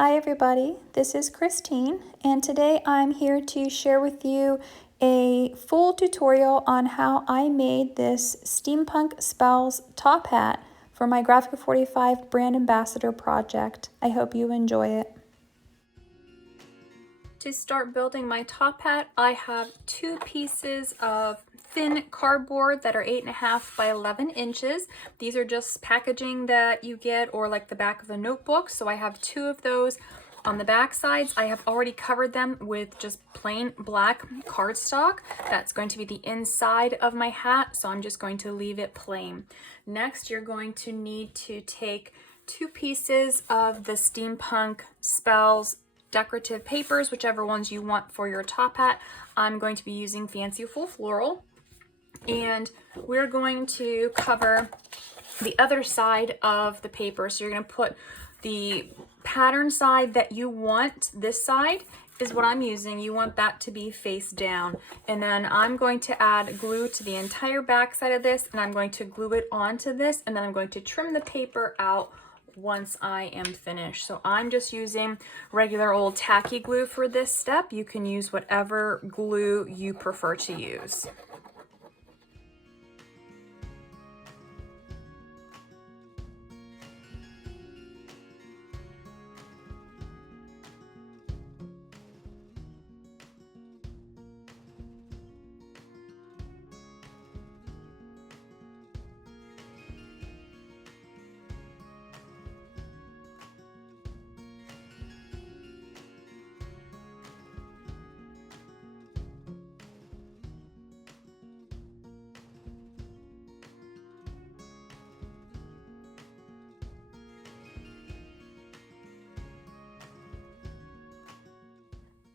Hi everybody, this is Kristine, and today I'm here to share with you a full tutorial on how I made this Steampunk Spells top hat for my Graphic 45 brand ambassador project. I hope you enjoy it. To start building my top hat, I have two pieces of thin cardboard that are 8.5 by 11 inches. These are just packaging that you get, or like the back of a notebook. So I have two of those. On the back sides, I have already covered them with just plain black cardstock. That's going to be the inside of my hat, so I'm just going to leave it plain. Next, you're going to need to take two pieces of the Steampunk Spells decorative papers, whichever ones you want for your top hat. I'm going to be using Fancy Full Floral, and we're going to cover the other side of the paper. So you're going to put the pattern side that you want. This side is what I'm using. You want that to be face down, and then I'm going to add glue to the entire back side of this, and I'm going to glue it onto this, and then I'm going to trim the paper out once I am finished. So I'm just using regular old tacky glue for this step. You can use whatever glue you prefer to use.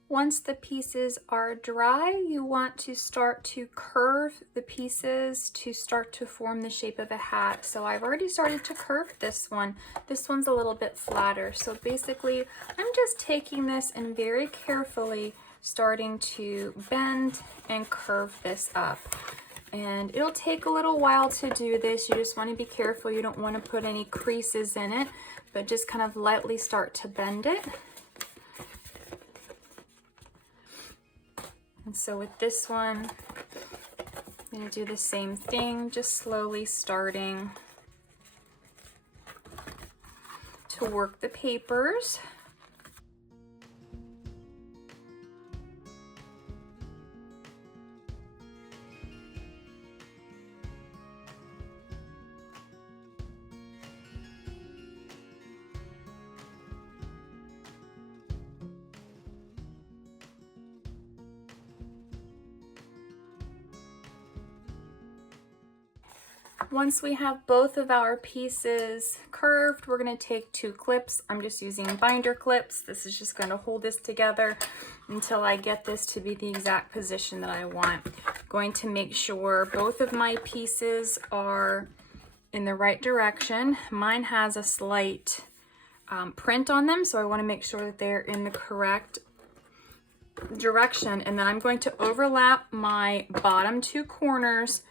Once the pieces are dry, you want to start to curve the pieces to start to form the shape of a hat. So I've already started to curve this one. This one's a little bit flatter. So basically, I'm just taking this and very carefully starting to bend and curve this up. And it'll take a little while to do this. You just want to be careful. You don't want to put any creases in it, but just kind of lightly start to bend it. And so with this one, I'm going to do the same thing, just slowly starting to work the papers. Once we have both of our pieces curved, we're going to take two clips. I'm just using binder clips. This is just going to hold this together until I get this to be the exact position that I want. Going to make sure both of my pieces are in the right direction. Mine has a slight print on them, so I want to make sure that they're in the correct direction. And then I'm going to overlap my bottom two corners,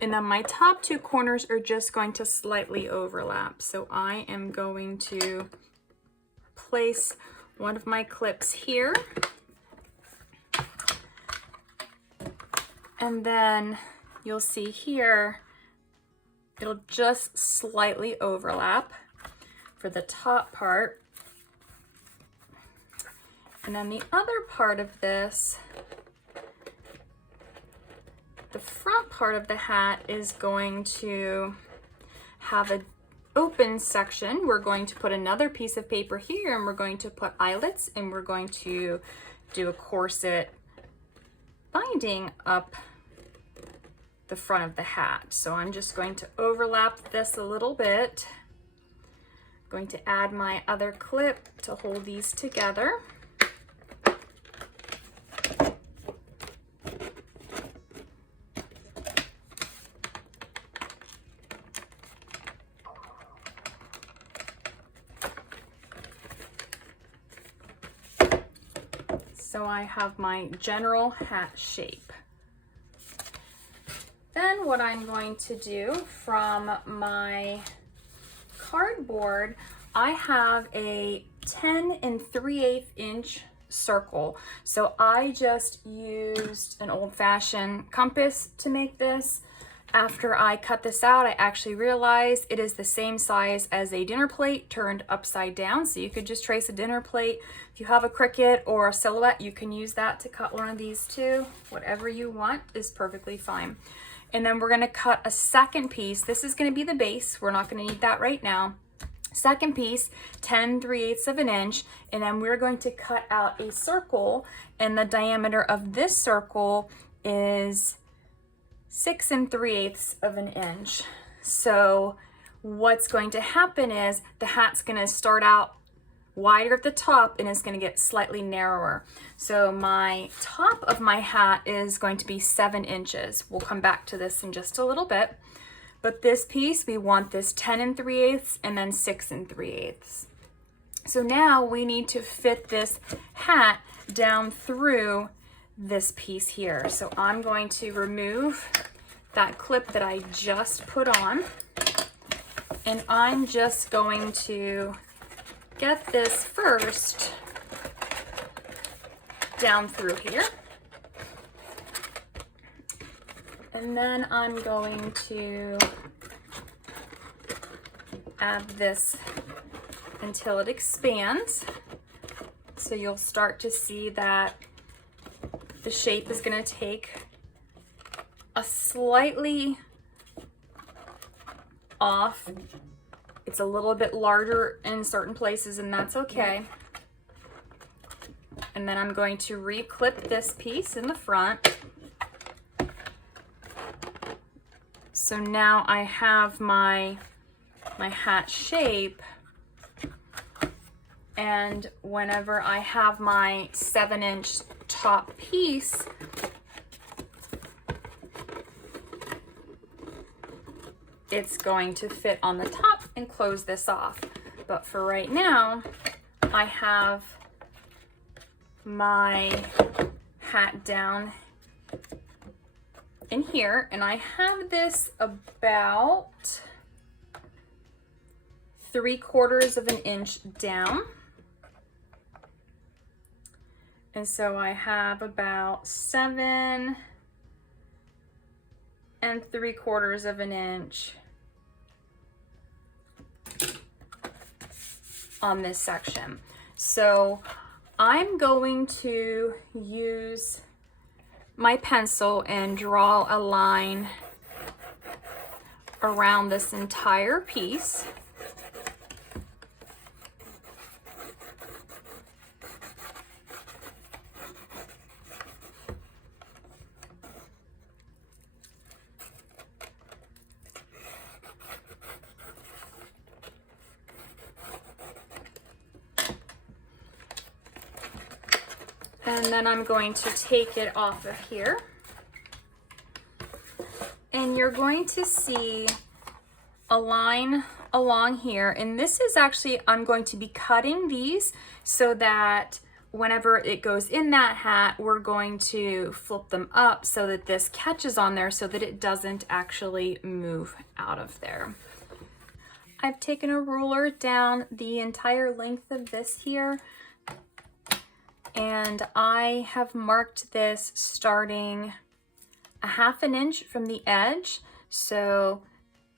and then my top two corners are just going to slightly overlap. So I am going to place one of my clips here, and then you'll see here it'll just slightly overlap for the top part. And then the other part of this, the front part of the hat, is going to have an open section. We're going to put another piece of paper here, and we're going to put eyelets, and we're going to do a corset binding up the front of the hat. So I'm just going to overlap this a little bit. I'm going to add my other clip to hold these together. So I have my general hat shape. Then what I'm going to do from my cardboard, I have a 10 and 3/8 inch circle. So I just used an old-fashioned compass to make this. After I cut this out, I actually realized it is the same size as a dinner plate turned upside down. So you could just trace a dinner plate. If you have a Cricut or a Silhouette, you can use that to cut one of these too. Whatever you want is perfectly fine. And then we're gonna cut a second piece. This is gonna be the base. We're not gonna need that right now. Second piece, 10 3/8 of an inch, and then we're going to cut out a circle, and the diameter of this circle is 6 3/8 of an inch. So what's going to happen is the hat's going to start out wider at the top and it's going to get slightly narrower. So my top of my hat is going to be 7 inches. We'll come back to this in just a little bit. But this piece, we want this 10 3/8 and then 6 3/8. So now we need to fit this hat down through this piece here. So I'm going to remove that clip that I just put on, and I'm just going to get this first down through here. And then I'm going to add this until it expands. So you'll start to see that the shape is going to take a slightly off. It's a little bit larger in certain places, and that's okay. And then I'm going to re-clip this piece in the front. So now I have my hat shape, and whenever I have my 7-inch top piece, it's going to fit on the top and close this off. But for right now, I have my hat down in here, and I have this about 3/4 of an inch down. And so I have about 7 3/4 of an inch on this section. So I'm going to use my pencil and draw a line around this entire piece. And then I'm going to take it off of here. And you're going to see a line along here. And this is actually, I'm going to be cutting these so that whenever it goes in that hat, we're going to flip them up so that this catches on there so that it doesn't actually move out of there. I've taken a ruler down the entire length of this here, and I have marked this starting 1/2 inch from the edge. So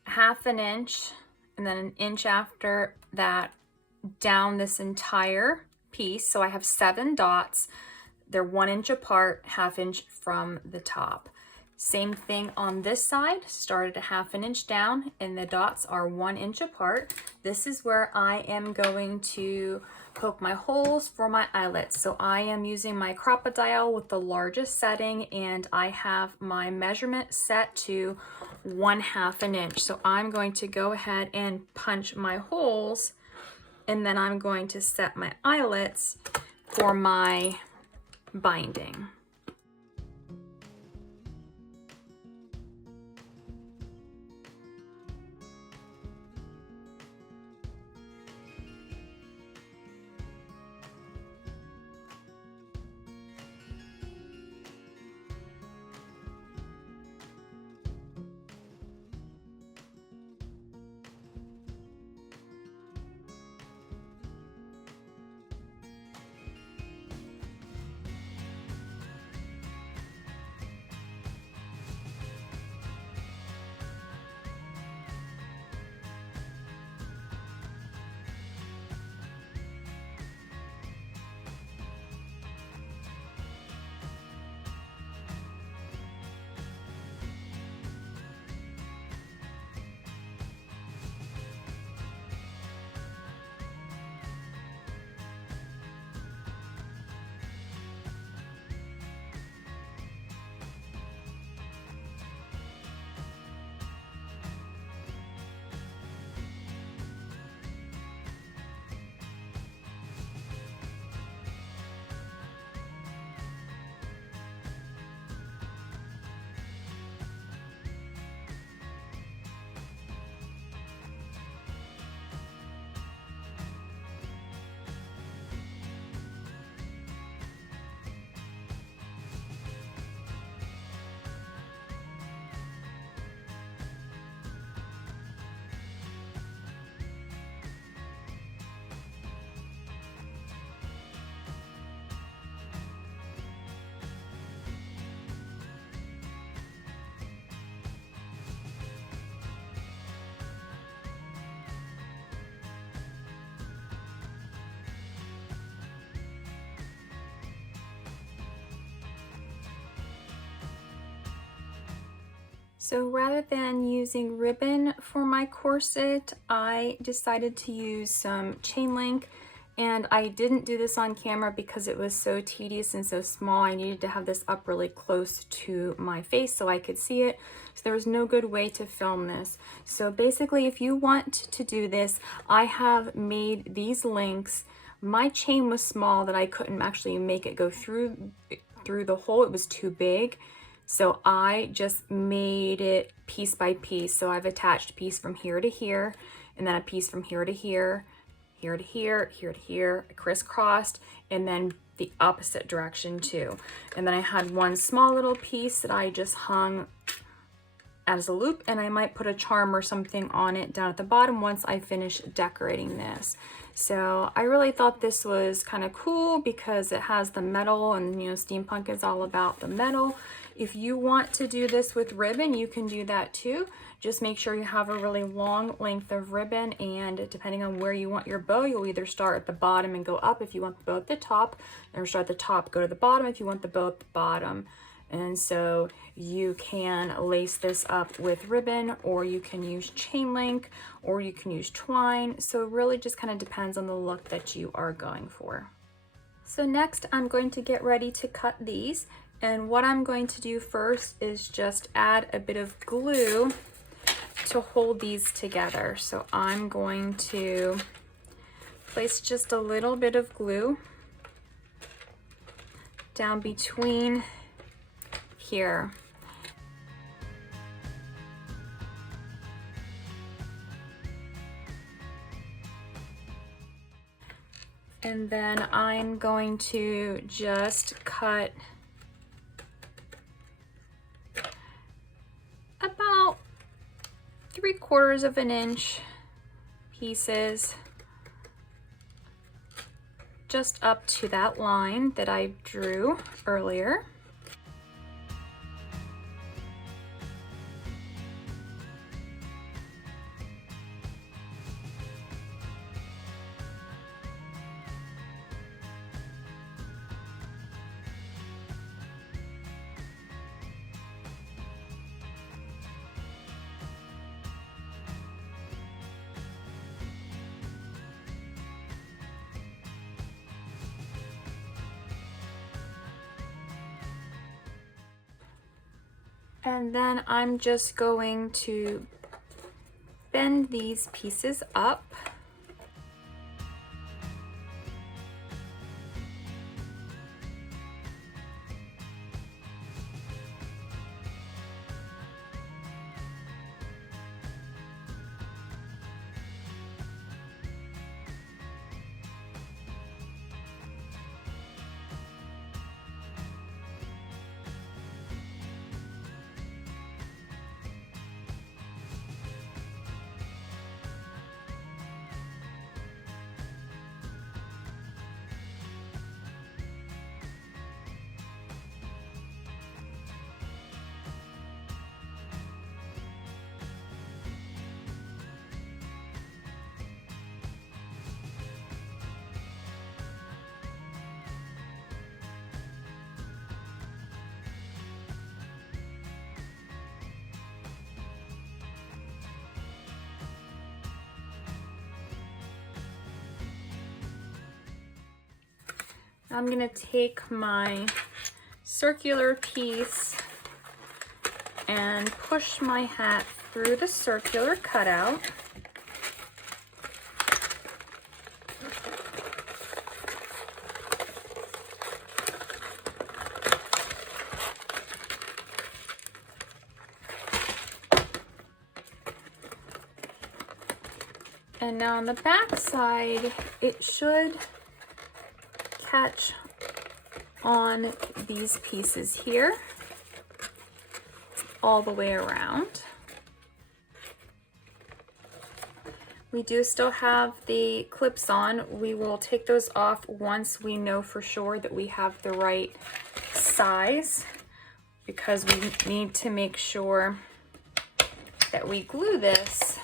1/2 inch, and then 1 inch after that down this entire piece. So I have 7 dots. They're 1 inch apart, 1/2 inch from the top. Same thing on this side, started 1/2 inch down, and the dots are 1 inch apart. This is where I am going to poke my holes for my eyelets. So I am using my Crop-A-Dial with the largest setting, and I have my measurement set to 1/2 inch. So I'm going to go ahead and punch my holes, and then I'm going to set my eyelets for my binding. So rather than using ribbon for my corset, I decided to use some chain link, and I didn't do this on camera because it was so tedious and so small. I needed to have this up really close to my face so I could see it. So there was no good way to film this. So basically, if you want to do this, I have made these links. My chain was small that I couldn't actually make it go through the hole. It was too big. So I just made it piece by piece. So I've attached a piece from here to here, and then a piece from here to here, here to here, here to here, crisscrossed, and then the opposite direction too. And then I had one small little piece that I just hung as a loop, and I might put a charm or something on it down at the bottom once I finish decorating this. So I really thought this was kind of cool because it has the metal, and you know, steampunk is all about the metal. If you want to do this with ribbon, you can do that too. Just make sure you have a really long length of ribbon, and depending on where you want your bow, you'll either start at the bottom and go up if you want the bow at the top, or start at the top, go to the bottom if you want the bow at the bottom. And so you can lace this up with ribbon, or you can use chain link, or you can use twine. So it really just kind of depends on the look that you are going for. So next I'm going to get ready to cut these. And what I'm going to do first is just add a bit of glue to hold these together. So I'm going to place just a little bit of glue down between here. And then I'm going to just cut about 3/4 of an inch pieces just up to that line that I drew earlier. And then I'm just going to bend these pieces up. I'm gonna take my circular piece and push my hat through the circular cutout. And now on the back side, it should catch on these pieces here all the way around. We do still have the clips on. We will take those off once we know for sure that we have the right size, because we need to make sure that we glue this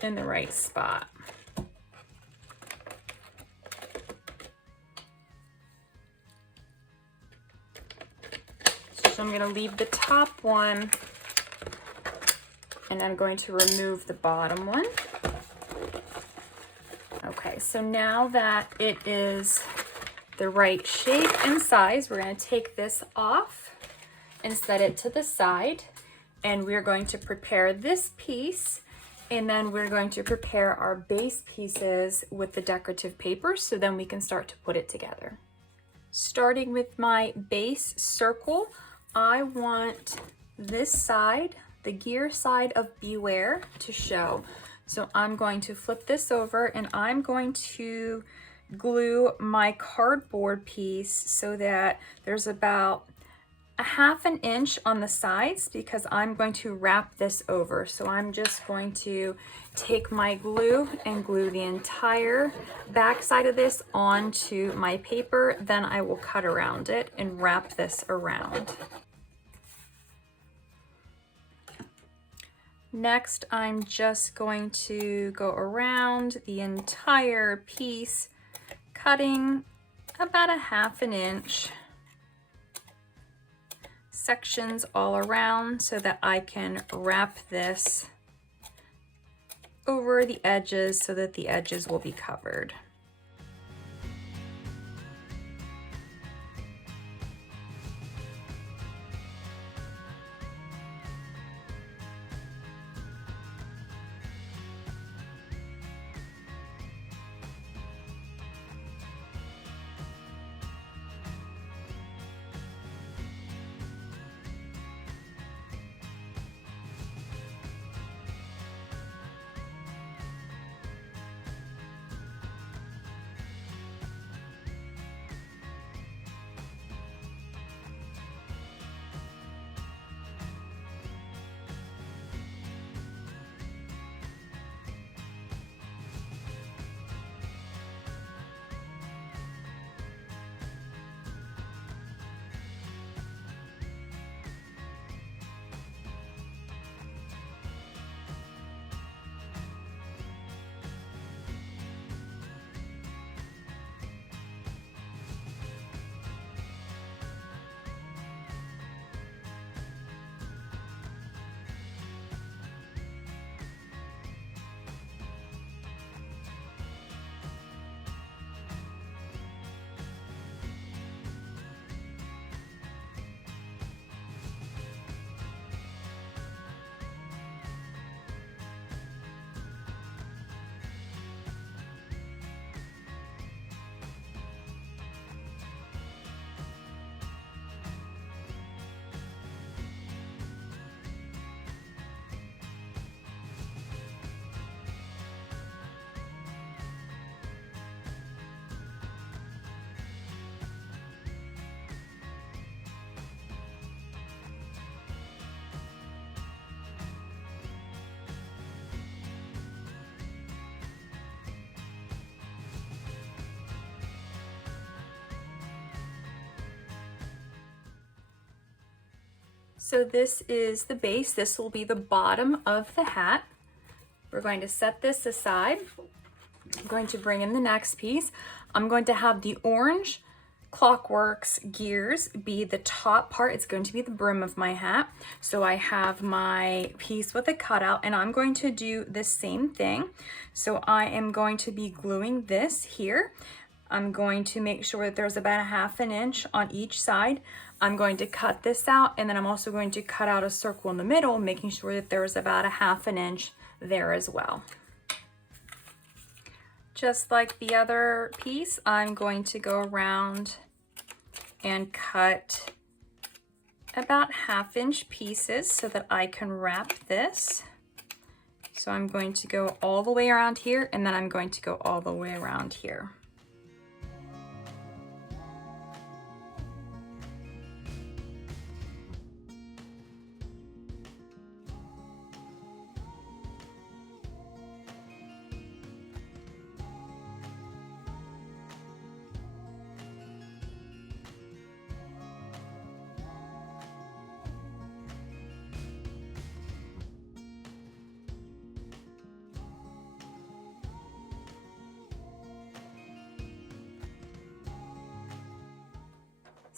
in the right spot. So I'm going to leave the top one, and I'm going to remove the bottom one. Okay, so now that it is the right shape and size, we're going to take this off and set it to the side, and we're going to prepare this piece, and then we're going to prepare our base pieces with the decorative paper, so then we can start to put it together. Starting with my base circle, I want this side, the gear side of Beware, to show. So I'm going to flip this over, and I'm going to glue my cardboard piece so that there's about a 1/2 inch on the sides, because I'm going to wrap this over. So I'm just going to take my glue and glue the entire back side of this onto my paper. Then I will cut around it and wrap this around. Next, I'm just going to go around the entire piece, cutting about a 1/2 inch sections all around so that I can wrap this over the edges so that the edges will be covered. So this is the base. This will be the bottom of the hat. We're going to set this aside. I'm going to bring in the next piece. I'm going to have the orange Clockworks gears be the top part. It's going to be the brim of my hat. So I have my piece with a cutout, and I'm going to do the same thing. So I am going to be gluing this here. I'm going to make sure that there's about a 1/2 inch on each side. I'm going to cut this out, and then I'm also going to cut out a circle in the middle, making sure that there's about a 1/2 inch there as well. Just like the other piece, I'm going to go around and cut about 1/2 inch pieces so that I can wrap this. So I'm going to go all the way around here, and then I'm going to go all the way around here.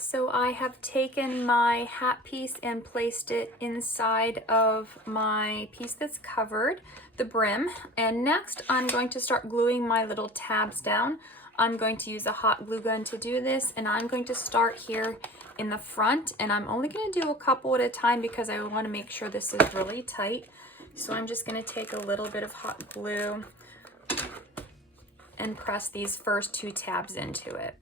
So I have taken my hat piece and placed it inside of my piece that's covered, the brim. And next I'm going to start gluing my little tabs down. I'm going to use a hot glue gun to do this, and I'm going to start here in the front, and I'm only going to do a couple at a time because I want to make sure this is really tight. So I'm just going to take a little bit of hot glue and press these first two tabs into it.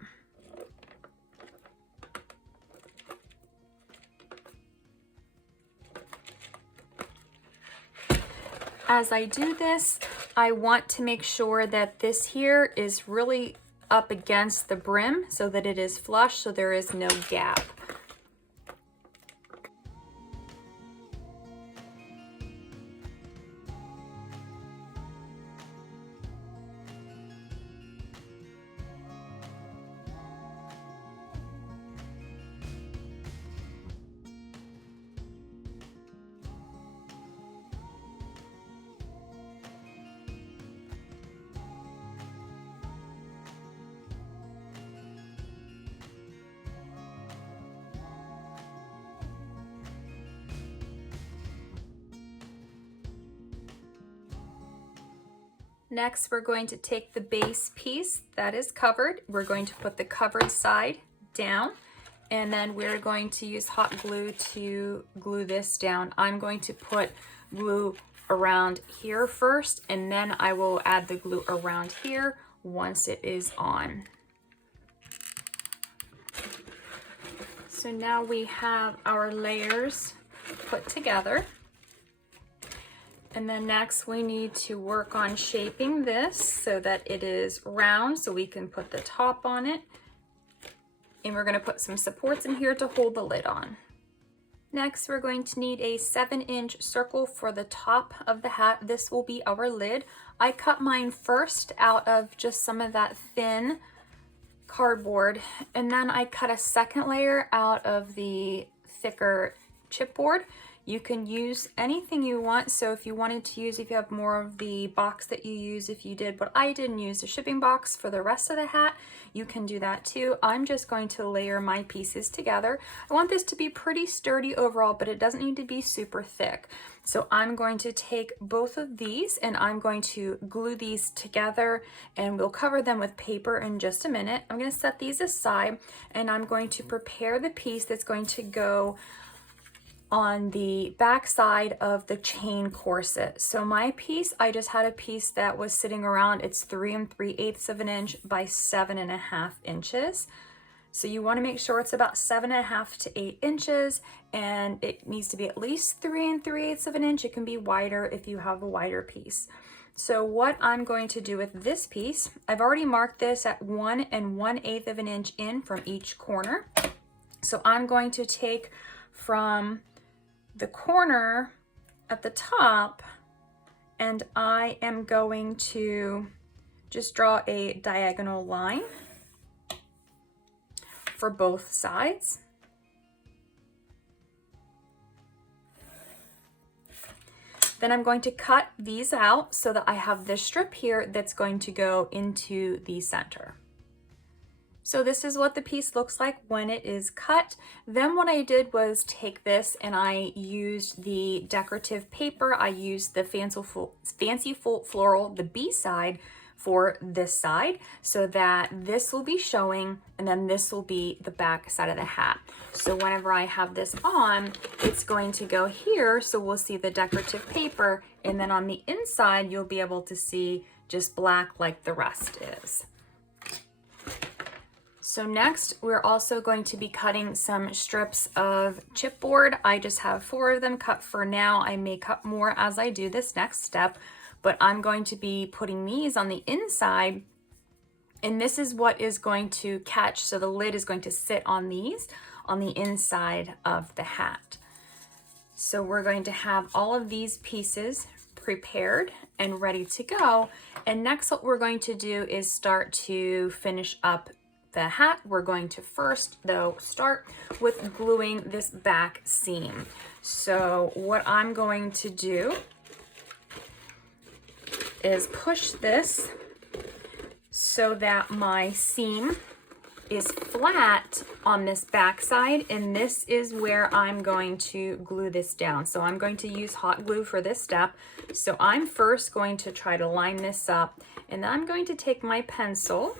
As I do this, I want to make sure that this here is really up against the brim so that it is flush, so there is no gap. Next, we're going to take the base piece that is covered. We're going to put the covered side down, and then we're going to use hot glue to glue this down. I'm going to put glue around here first, and then I will add the glue around here once it is on. So now we have our layers put together. And then next we need to work on shaping this so that it is round so we can put the top on it. And we're going to put some supports in here to hold the lid on. Next, we're going to need a 7-inch circle for the top of the hat. This will be our lid. I cut mine first out of just some of that thin cardboard, and then I cut a second layer out of the thicker chipboard. You can use anything you want. So if you wanted to use, if you have more of the box that you use, if you did what I did and use the shipping box for the rest of the hat, you can do that too. I'm just going to layer my pieces together. I want this to be pretty sturdy overall, but it doesn't need to be super thick. So I'm going to take both of these and I'm going to glue these together, and we'll cover them with paper in just a minute. I'm going to set these aside, and I'm going to prepare the piece that's going to go on the back side of the chain corset. So my piece, I just had a piece that was sitting around, it's 3 3/8 of an inch by 7.5 inches. So you want to make sure it's about 7.5 to 8 inches, and it needs to be at least 3 3/8 of an inch. It can be wider if you have a wider piece. So what I'm going to do with this piece, I've already marked this at 1 1/8 of an inch in from each corner. So I'm going to take from the corner at the top, and I am going to just draw a diagonal line for both sides. Then I'm going to cut these out so that I have this strip here that's going to go into the center. So this is what the piece looks like when it is cut. Then what I did was take this and I used the decorative paper. I used the Fancy Floral, the B side, for this side, so that this will be showing and then this will be the back side of the hat. So whenever I have this on, it's going to go here, so we'll see the decorative paper, and then on the inside you'll be able to see just black like the rest is. So next, we're also going to be cutting some strips of chipboard. I just have 4 of them cut for now. I may cut more as I do this next step, but I'm going to be putting these on the inside, and this is what is going to catch. So the lid is going to sit on these on the inside of the hat. So we're going to have all of these pieces prepared and ready to go. And next, what we're going to do is start to finish up the hat. We're going to first, though, start with gluing this back seam. So what I'm going to do is push this so that my seam is flat on this back side, and this is where I'm going to glue this down. So I'm going to use hot glue for this step. So I'm first going to try to line this up, and then I'm going to take my pencil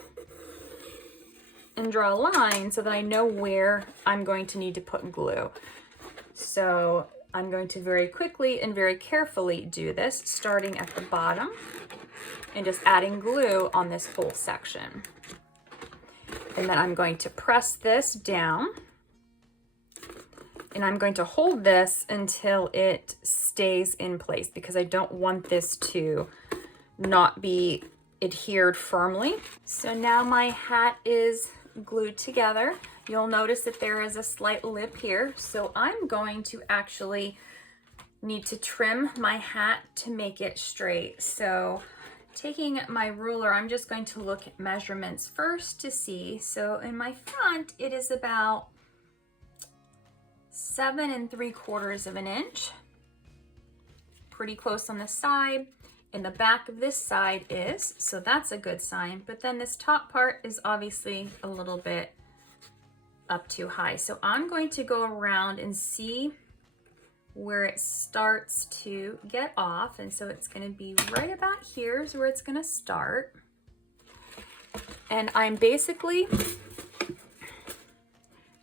and draw a line so that I know where I'm going to need to put glue. So I'm going to very quickly and very carefully do this, starting at the bottom and just adding glue on this whole section. And then I'm going to press this down, and I'm going to hold this until it stays in place, because I don't want this to not be adhered firmly. So now my hat is glued together. You'll notice that there is a slight lip here. So I'm going to actually need to trim my hat to make it straight. So taking my ruler, I'm just going to look at measurements first to see. So in my front, it is about 7 3/4 of an inch. Pretty close on the side. In the back of this side is, so that's a good sign. But then this top part is obviously a little bit up too high. So I'm going to go around and see where it starts to get off. And so it's going to be right about here is where it's going to start. And I'm basically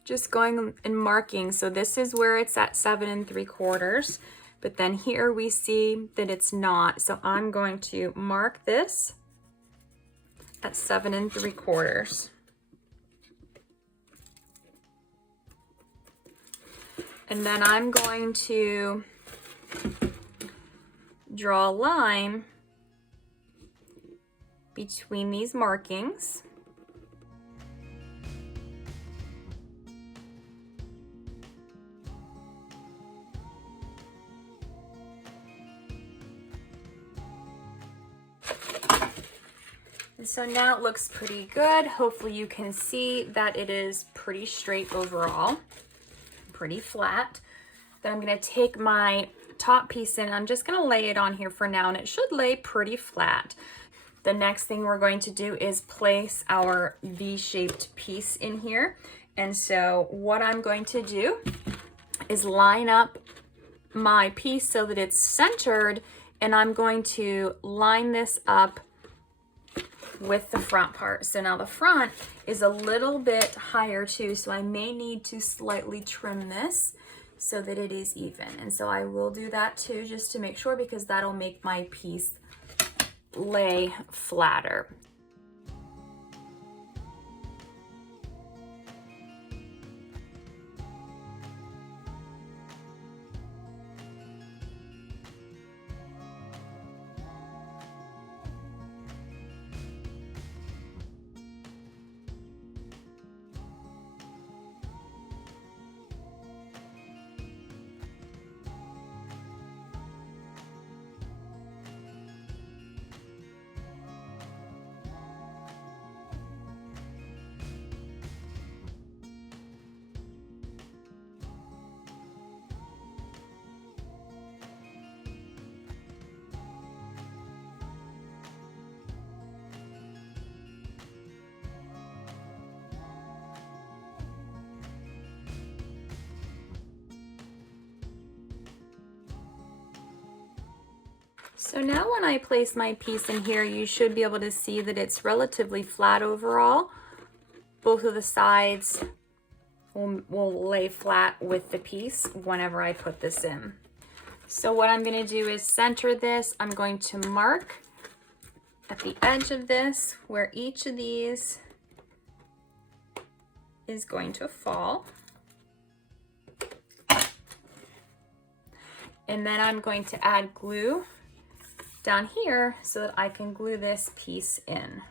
just going and marking. So this is where it's at 7 3/4. But then here we see that it's not. So I'm going to mark this at 7 3/4. And then I'm going to draw a line between these markings. And so now it looks pretty good. Hopefully you can see that it is pretty straight overall, pretty flat. Then I'm going to take my top piece in. I'm just going to lay it on here for now, and it should lay pretty flat. The next thing we're going to do is place our V-shaped piece in here. And so what I'm going to do is line up my piece so that it's centered, and I'm going to line this up with the front part. So now the front is a little bit higher too, so I may need to slightly trim this so that it is even. And so I will do that too, just to make sure, because that'll make my piece lay flatter. So now when I place my piece in here, you should be able to see that it's relatively flat overall. Both of the sides will lay flat with the piece whenever I put this in. So what I'm going to do is center this. I'm going to mark at the edge of this where each of these is going to fall. And then I'm going to add glue down here so that I can glue this piece in.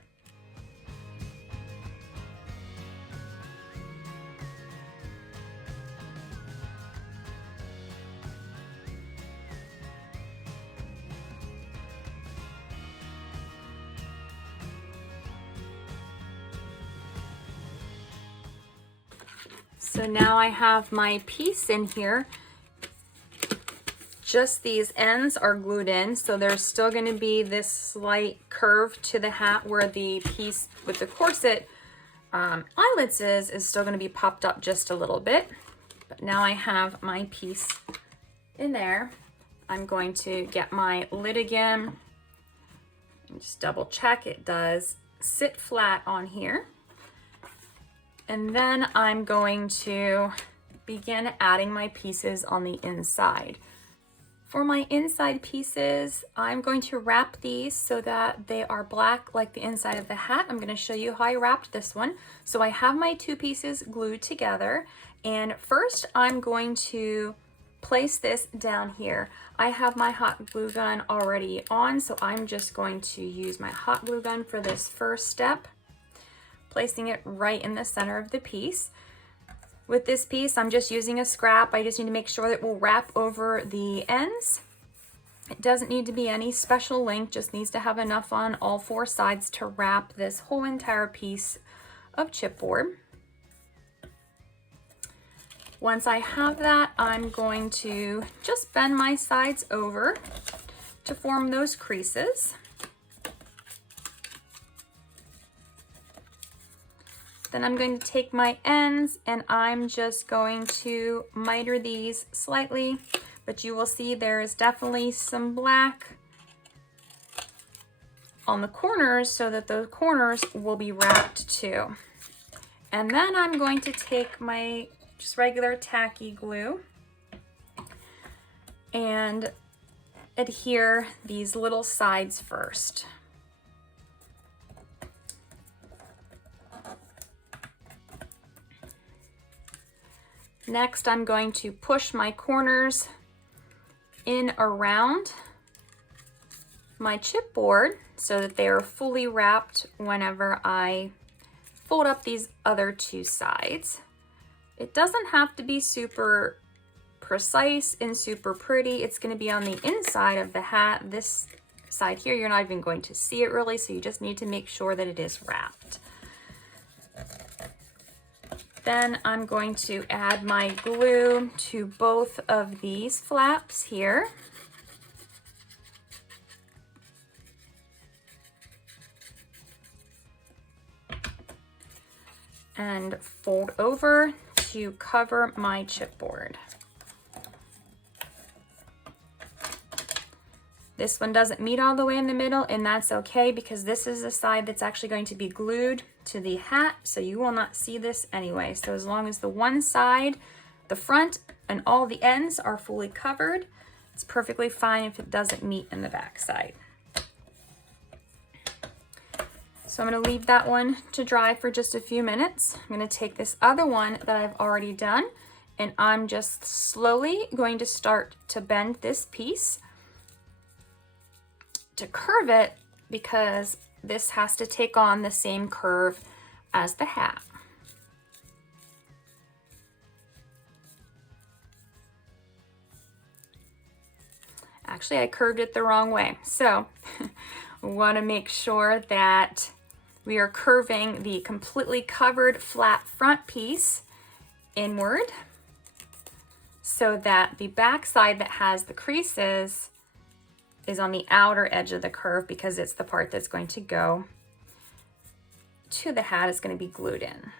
So now I have my piece in here. Just these ends are glued in, so there's still going to be this slight curve to the hat where the piece with the corset eyelets is still going to be popped up just a little bit, but now I have my piece in there. I'm going to get my lid again and just double check it does sit flat on here. And then I'm going to begin adding my pieces on the inside. For my inside pieces, I'm going to wrap these so that they are black like the inside of the hat. I'm going to show you how I wrapped this one. So I have my two pieces glued together, and first I'm going to place this down here. I have my hot glue gun already on, so I'm just going to use my hot glue gun for this first step, placing it right in the center of the piece. With this piece, I'm just using a scrap. I just need to make sure that it will wrap over the ends. It doesn't need to be any special length, just needs to have enough on all four sides to wrap this whole entire piece of chipboard. Once I have that, I'm going to just bend my sides over to form those creases. Then I'm going to take my ends and I'm just going to miter these slightly, but you will see there is definitely some black on the corners so that those corners will be wrapped too. And then I'm going to take my just regular tacky glue and adhere these little sides first. Next, I'm going to push my corners in around my chipboard so that they are fully wrapped whenever I fold up these other two sides. It doesn't have to be super precise and super pretty. It's going to be on the inside of the hat. This side here, you're not even going to see it really, so you just need to make sure that it is wrapped. Then I'm going to add my glue to both of these flaps here. And fold over to cover my chipboard. This one doesn't meet all the way in the middle, and that's okay because this is the side that's actually going to be glued to the hat, so you will not see this anyway. So as long as the one side, the front, and all the ends are fully covered, it's perfectly fine if it doesn't meet in the back side. So I'm going to leave that one to dry for just a few minutes. I'm going to take this other one that I've already done, and I'm just slowly going to start to bend this piece to curve it because this has to take on the same curve as the hat. Actually, I curved it the wrong way. So we want to make sure that we are curving the completely covered flat front piece inward so that the back side that has the creases is on the outer edge of the curve because it's the part that's going to go to the hat, is going to be glued in.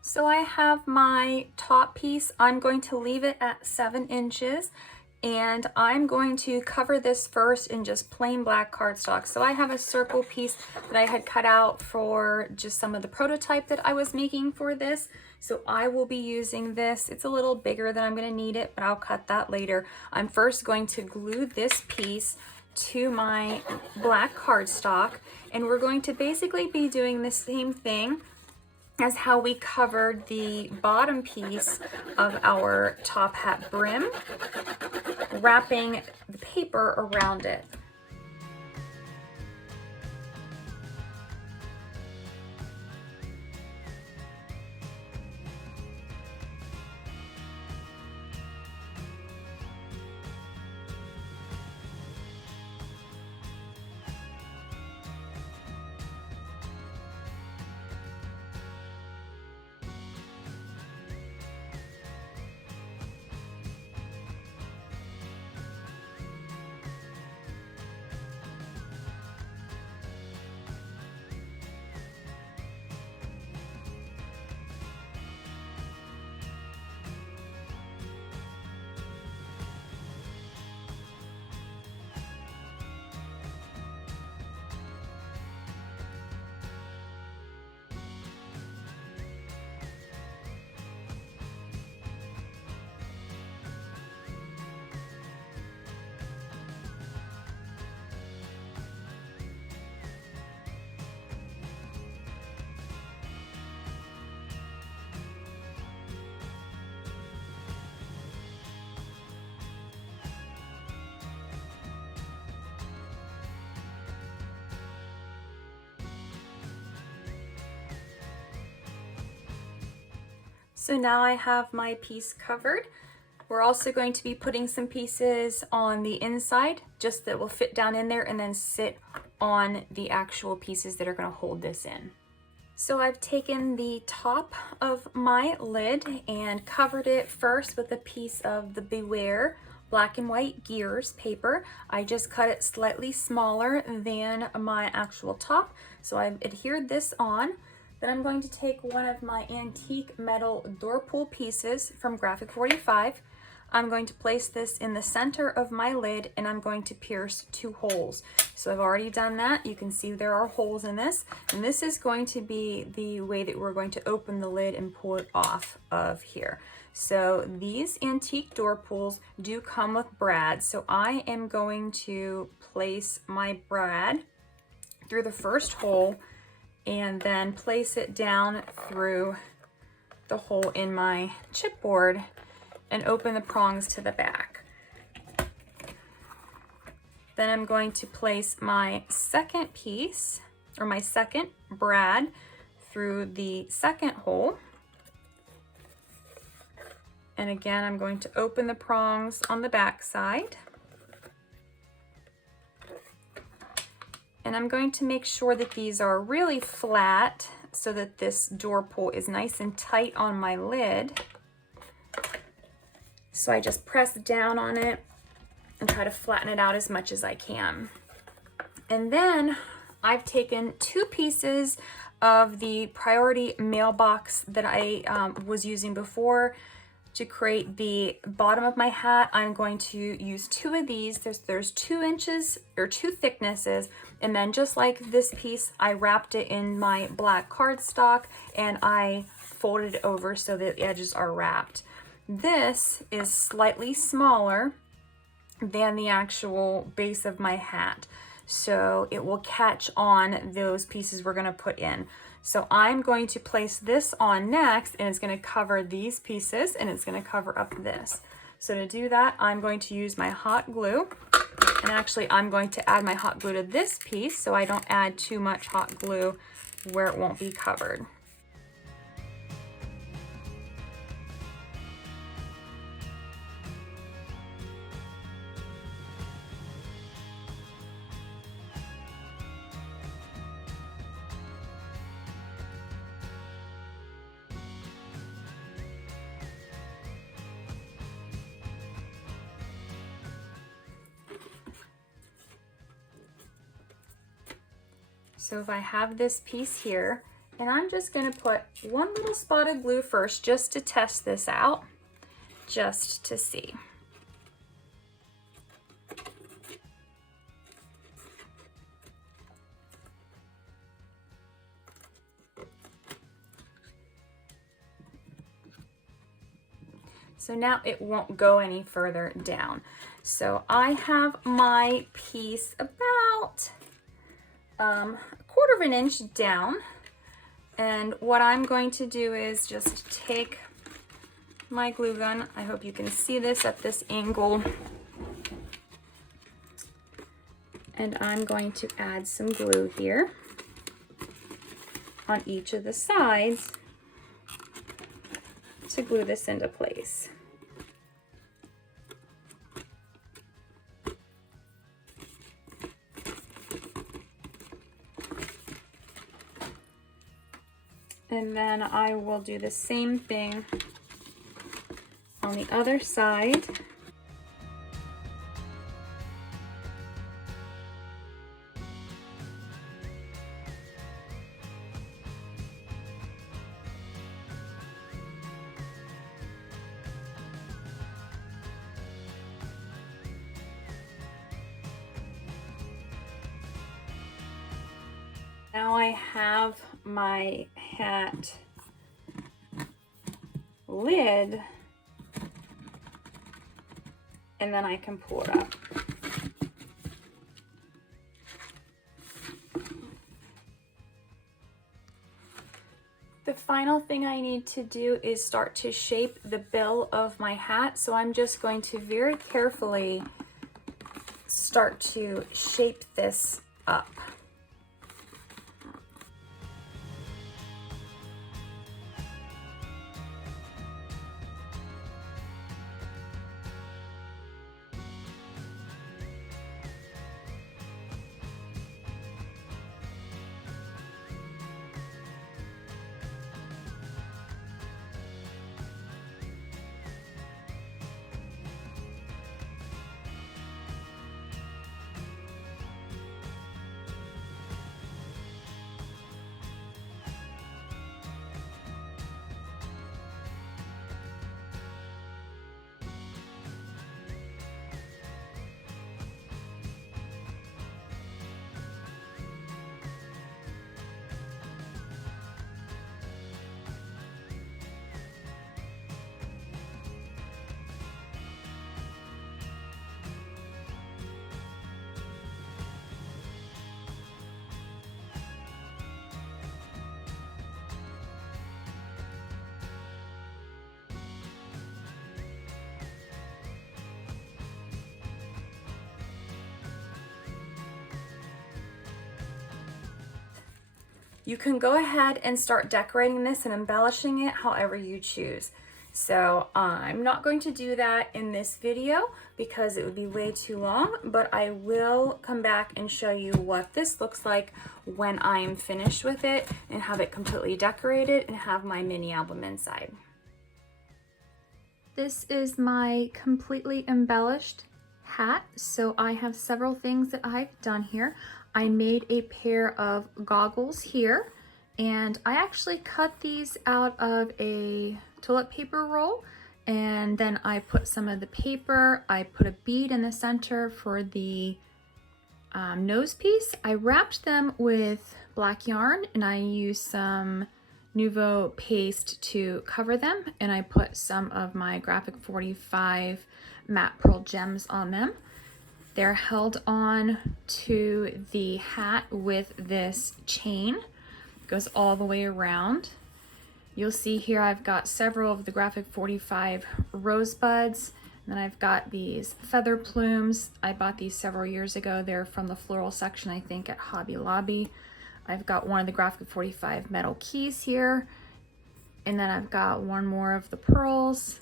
So I have my top piece. I'm going to leave it at 7 inches. And I'm going to cover this first in just plain black cardstock. So I have a circle piece that I had cut out for just some of the prototype that I was making for this. So I will be using this. It's a little bigger than I'm going to need it, but I'll cut that later. I'm first going to glue this piece to my black cardstock, and we're going to basically be doing the same thing as how we covered the bottom piece of our top hat brim, wrapping the paper around it. So now I have my piece covered. We're also going to be putting some pieces on the inside, just that will fit down in there and then sit on the actual pieces that are going to hold this in. So I've taken the top of my lid and covered it first with a piece of the Beware black and white gears paper. I just cut it slightly smaller than my actual top, so I've adhered this on. Then I'm going to take one of my antique metal door pull pieces from Graphic 45. I'm going to place this in the center of my lid and I'm going to pierce 2 holes. So I've already done that. You can see there are holes in this, and this is going to be the way that we're going to open the lid and pull it off of here. So these antique door pulls do come with brads. So I am going to place my brad through the first hole and then place it down through the hole in my chipboard and open the prongs to the back. Then I'm going to place my second piece, or my second brad, through the second hole. And again, I'm going to open the prongs on the back side. And I'm going to make sure that these are really flat so that this door pull is nice and tight on my lid. So I just press down on it and try to flatten it out as much as I can. And then I've taken 2 pieces of the Priority mailbox that I was using before to create the bottom of my hat. I'm going to use 2 of these. There's 2 inches or 2 thicknesses, and then just like this piece, I wrapped it in my black cardstock and I folded it over so that the edges are wrapped. This is slightly smaller than the actual base of my hat, so it will catch on those pieces we're going to put in. So I'm going to place this on next, and it's going to cover these pieces and it's going to cover up this. So to do that, I'm going to use my hot glue, and actually I'm going to add my hot glue to this piece so I don't add too much hot glue where it won't be covered. So if I have this piece here, and I'm just going to put one little spot of glue first just to test this out, just to see. So now it won't go any further down. So I have my piece about a 1/4 of an inch down, and what I'm going to do is just take my glue gun. I hope you can see this at this angle, and I'm going to add some glue here on each of the sides to glue this into place. And then I will do the same thing on the other side. Now I have my hat lid, and then I can pull it up. The final thing I need to do is start to shape the bill of my hat. So I'm just going to very carefully start to shape this up. You can go ahead and start decorating this and embellishing it however you choose. So I'm not going to do that in this video because it would be way too long, but I will come back and show you what this looks like when I'm finished with it and have it completely decorated and have my mini album inside. This is my completely embellished hat. So I have several things that I've done here. I made a pair of goggles here, and I actually cut these out of a toilet paper roll, and then I put some of the paper, I put a bead in the center for the nose piece. I wrapped them with black yarn, and I used some Nouveau paste to cover them, and I put some of my Graphic 45 matte pearl gems on them. They're held on to the hat with this chain. It goes all the way around. You'll see here I've got several of the Graphic 45 rosebuds, and then I've got these feather plumes. I bought these several years ago. They're from the floral section, I think, at Hobby Lobby. I've got one of the Graphic 45 metal keys here, and then I've got one more of the pearls,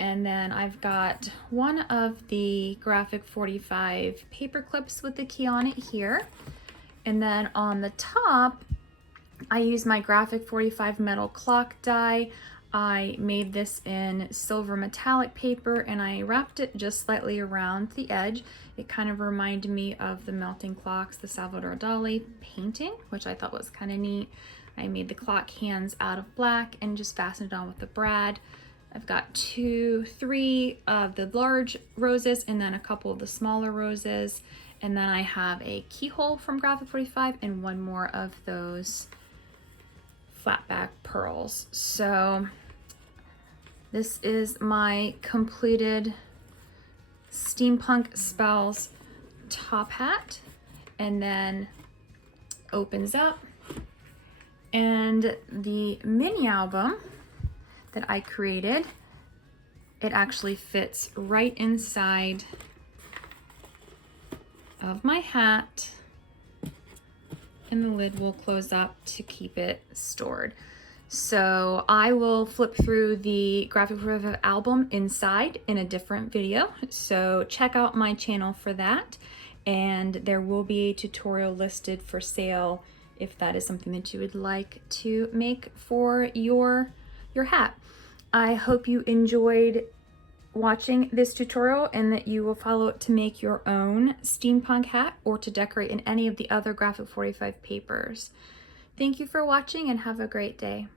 and then I've got one of the Graphic 45 paper clips with the key on it here. And then on the top, I use my Graphic 45 metal clock die. I made this in silver metallic paper, and I wrapped it just slightly around the edge. It kind of reminded me of the melting clocks, the Salvador Dali painting, which I thought was kind of neat. I made the clock hands out of black and just fastened it on with the brad. I've got three of the large roses and then a couple of the smaller roses. And then I have a keyhole from Graphic 45 and one more of those flat back pearls. So this is my completed Steampunk Spells top hat, and then opens up, and the mini album that I created, it actually fits right inside of my hat, and the lid will close up to keep it stored. So I will flip through the Graphic 45 album inside in a different video, so check out my channel for that, and there will be a tutorial listed for sale if that is something that you would like to make for your hat. I hope you enjoyed watching this tutorial and that you will follow it to make your own steampunk hat or to decorate in any of the other Graphic 45 papers. Thank you for watching and have a great day.